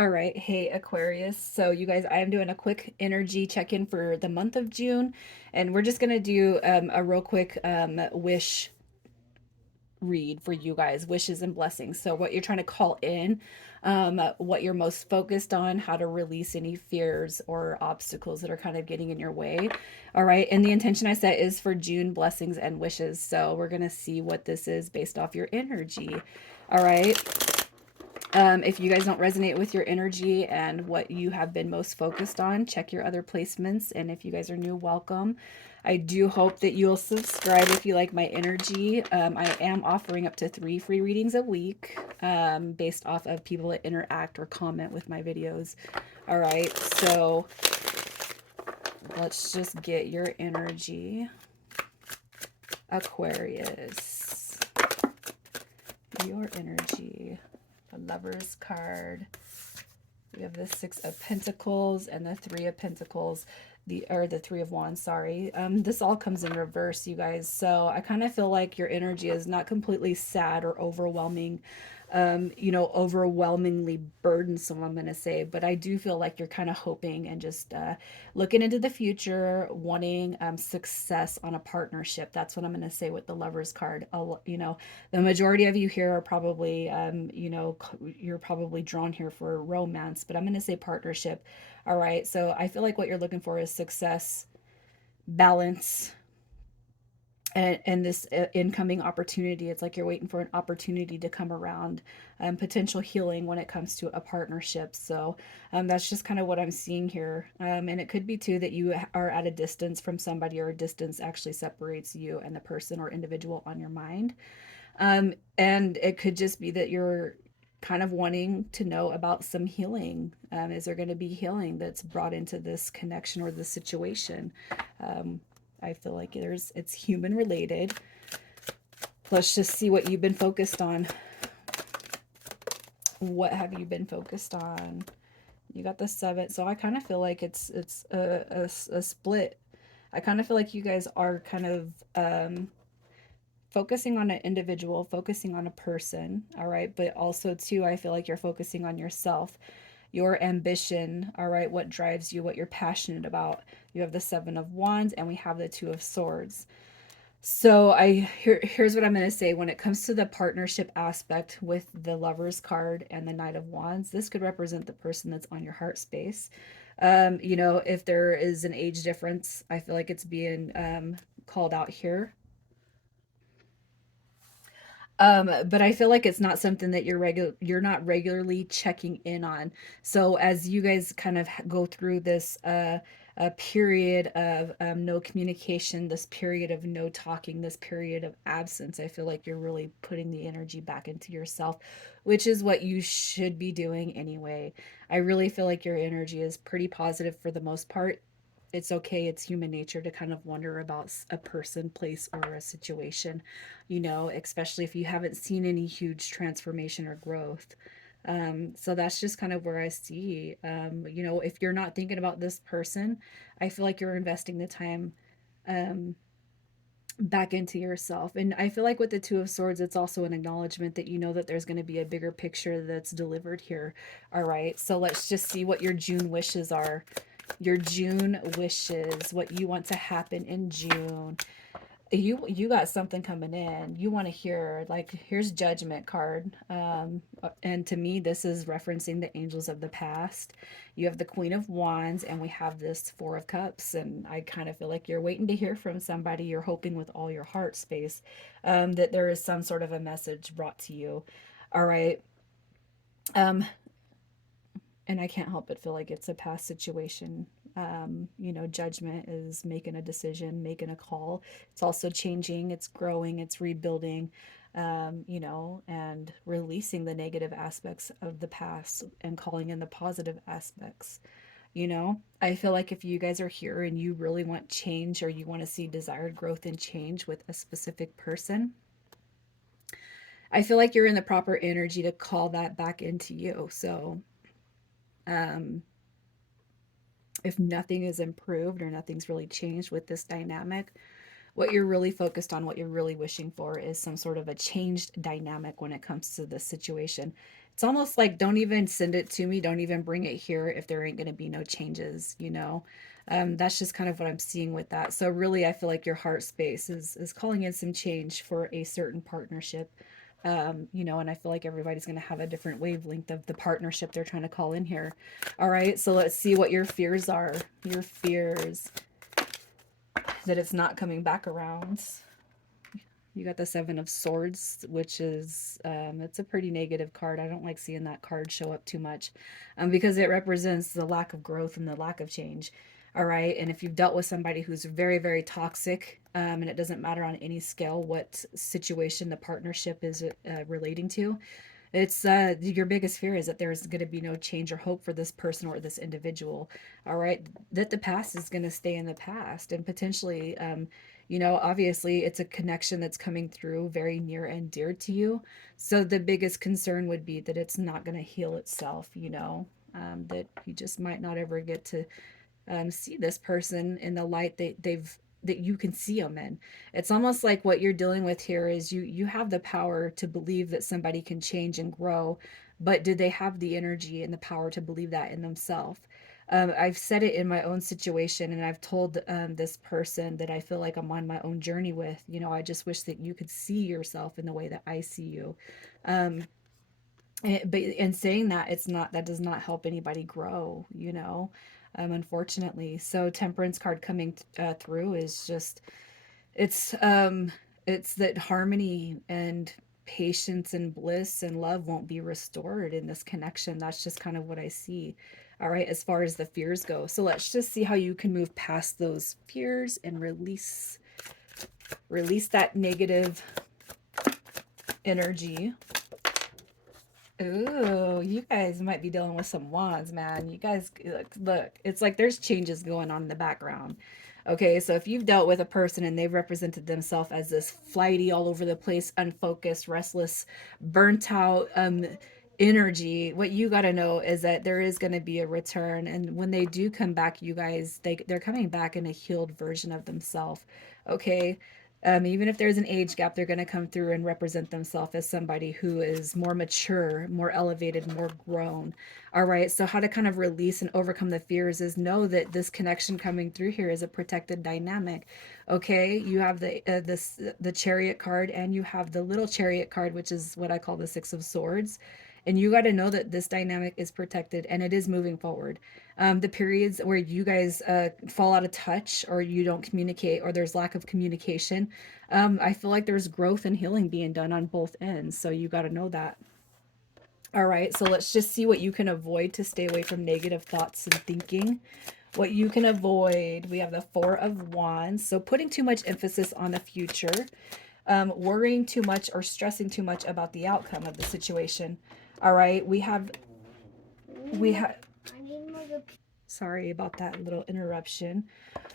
All right. Hey, Aquarius. So, you guys, I am doing a quick energy check in for the month of June, and we're just going to do a real quick wish read for you guys, wishes and blessings. So, what you're trying to call in, what you're most focused on, how to release any fears or obstacles that are kind of getting in your way. All right. And the intention I set is for June blessings and wishes. So, we're going to see what this is based off your energy. All right. If you guys don't resonate with your energy and what you have been most focused on, check your other placements. And if you guys are new, welcome. I do hope that you'll subscribe if you like my energy. I am offering up to 3 free readings a week based off of people that interact or comment with my videos. All right, so let's just get your energy. Aquarius, your energy. The Lover's card. We have the 6 of Pentacles and the 3 of Pentacles, the 3 of Wands, sorry. This all comes in reverse, you guys. So I kind of feel like your energy is not completely sad or overwhelming, overwhelmingly burdensome, I'm going to say. But I do feel like you're kind of hoping and just looking into the future, wanting success on a partnership. That's what I'm going to say with the Lover's card. The majority of you here are probably, you're probably drawn here for romance, but I'm going to say partnership. All right. So I feel like what you're looking for is success, balance, and this incoming opportunity. It's like you're waiting for an opportunity to come around, potential healing when it comes to a partnership. So that's just kind of what I'm seeing here. And it could be too that you are at a distance from somebody, or a distance actually separates you and the person or individual on your mind. And it could just be that you're kind of wanting to know about some healing. Is there going to be healing that's brought into this connection or this situation? Um, I feel like it's human related. Let's just see what you've been focused on. What have you been focused on? You got the 7. So I kind of feel like it's a split. I kind of feel like you guys are kind of focusing on an individual, focusing on a person, all right? But also, too, I feel like you're focusing on yourself, your ambition, all right? What drives you, what you're passionate about. You have the 7 of Wands and we have the 2 of Swords. So here's what I'm going to say when it comes to the partnership aspect with the Lover's card and the Knight of Wands. This could represent the person that's on your heart space. If there is an age difference, I feel like it's being called out here. But I feel like it's not something that you're not regularly checking in on. So as you guys kind of go through this a period of no communication, this period of no talking, this period of absence, I feel like you're really putting the energy back into yourself, which is what you should be doing anyway. I really feel like your energy is pretty positive for the most part. It's okay. It's human nature to kind of wonder about a person, place, or a situation, especially if you haven't seen any huge transformation or growth. So that's just kind of where I see, if you're not thinking about this person, I feel like you're investing the time um, back into yourself. And I feel like with the 2 of Swords, it's also an acknowledgement that you know that there's going to be a bigger picture that's delivered here. All right. So let's just see what your June wishes are. Your June wishes, what you want to happen in June. You got something coming in. You want to hear, like, here's Judgment card. And to me, this is referencing the angels of the past. You have the Queen of Wands, and we have this 4 of Cups. And I kind of feel like you're waiting to hear from somebody. You're hoping with all your heart space that there is some sort of a message brought to you. All right. Um, and I can't help but feel like it's a past situation. Judgment is making a decision, making a call. It's also changing, it's growing, it's rebuilding, and releasing the negative aspects of the past and calling in the positive aspects. I feel like if you guys are here and you really want change, or you want to see desired growth and change with a specific person, I feel like you're in the proper energy to call that back into you. So, um, if nothing is improved or nothing's really changed with this dynamic, what you're really focused on, what you're really wishing for, is some sort of a changed dynamic when it comes to this situation. it's almost like don't even send it to me, don't even bring it here if there ain't going to be no changes, you know. That's just kind of what I'm seeing with that. So really, I feel like your heart space is calling in some change for a certain partnership. You know, and I feel like everybody's going to have a different wavelength of the partnership they're trying to call in here. All right, so let's see what your fears are. Your fears that it's not coming back around. You got the Seven of Swords, which is it's a pretty negative card. I don't like seeing that card show up too much, because it represents the lack of growth and the lack of change. All right, and if you've dealt with somebody who's very, very toxic, and it doesn't matter on any scale what situation the partnership is relating to, it's your biggest fear is that there's going to be no change or hope for this person or this individual. All right, that the past is going to stay in the past, and potentially, you know, obviously it's a connection that's coming through very near and dear to you. So the biggest concern would be that it's not going to heal itself. You know, that you just might not ever get to see this person in the light that you can see them in. It's almost like what you're dealing with here is you have the power to believe that somebody can change and grow, but do they have the energy and the power to believe that in themselves? I've said it in my own situation, and I've told this person that I feel like I'm on my own journey with. You know, I just wish that you could see yourself in the way that I see you. Um, but in saying that, it's not, that does not help anybody grow, you know, unfortunately. So temperance card coming through is just, it's it's that harmony and patience and bliss and love won't be restored in this connection. That's just kind of what I see. All right, as far as the fears go, so let's just see how you can move past those fears and release that negative energy. Ooh, you guys might be dealing with some wands, man. You guys, look, it's like there's changes going on in the background. Okay, so if you've dealt with a person and they've represented themselves as this flighty, all over the place, unfocused, restless, burnt out energy, what you got to know is that there is going to be a return. And when they do come back, you guys, they're coming back in a healed version of themselves. Okay, even if there's an age gap, they're going to come through and represent themselves as somebody who is more mature, more elevated, more grown. All right. So, how to kind of release and overcome the fears is know that this connection coming through here is a protected dynamic. Okay. You have the Chariot card, and you have the Little Chariot card, which is what I call the Six of Swords. And you got to know that this dynamic is protected and it is moving forward. The periods where you guys fall out of touch or you don't communicate or there's lack of communication, I feel like there's growth and healing being done on both ends. So you got to know that. All right, so let's just see what you can avoid to stay away from negative thoughts and thinking. What you can avoid, we have the Four of Wands. So putting too much emphasis on the future, worrying too much or stressing too much about the outcome of the situation. All right, we have sorry about that little interruption.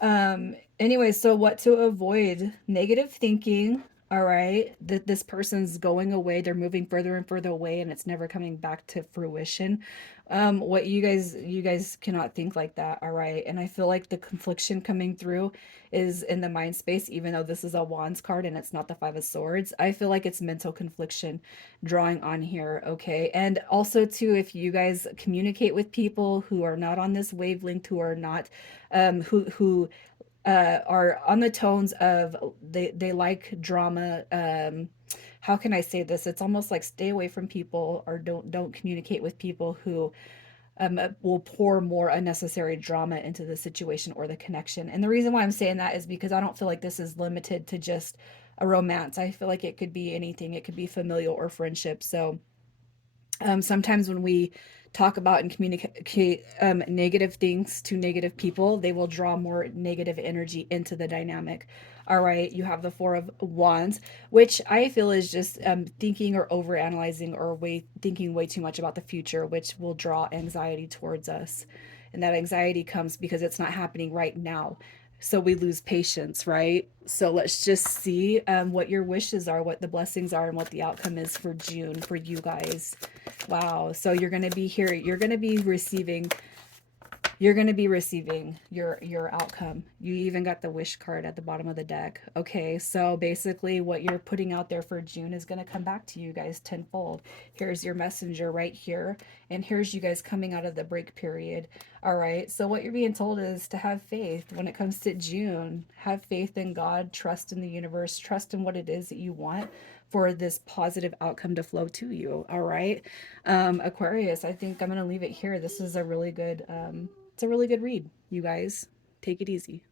Anyway, so what to avoid? Negative thinking. All right, that this person's going away, they're moving further and further away, and it's never coming back to fruition. What you guys cannot think like that. All right, and I feel like the confliction coming through is in the mind space, even though this is a wands card and it's not the Five of Swords. I feel like it's mental confliction drawing on here. Okay, and also too, if you guys communicate with people who are not on this wavelength, who are not who are on the tones of they like drama. How can I say this? It's almost like stay away from people or don't communicate with people who will pour more unnecessary drama into the situation or the connection. And the reason why I'm saying that is because I don't feel like this is limited to just a romance. I feel like it could be anything. It could be familial or friendship. So sometimes when we talk about and communicate negative things to negative people, they will draw more negative energy into the dynamic. All right, you have the Four of Wands, which I feel is just thinking or over analyzing or thinking way too much about the future, which will draw anxiety towards us. And that anxiety comes because it's not happening right now. So we lose patience, right? So let's just see what your wishes are, what the blessings are, and what the outcome is for June for you guys. Wow. So you're going to be here. You're going to be receiving You're going to be receiving your outcome. You even got the wish card at the bottom of the deck. Okay, so basically what you're putting out there for June is going to come back to you guys tenfold. Here's your messenger right here, and here's you guys coming out of the break period. All right, so what you're being told is to have faith when it comes to June. Have faith in God, trust in the universe, trust in what it is that you want for this positive outcome to flow to you. All right, Aquarius, I think I'm going to leave it here. This is a really good it's a really good read, you guys. Take it easy.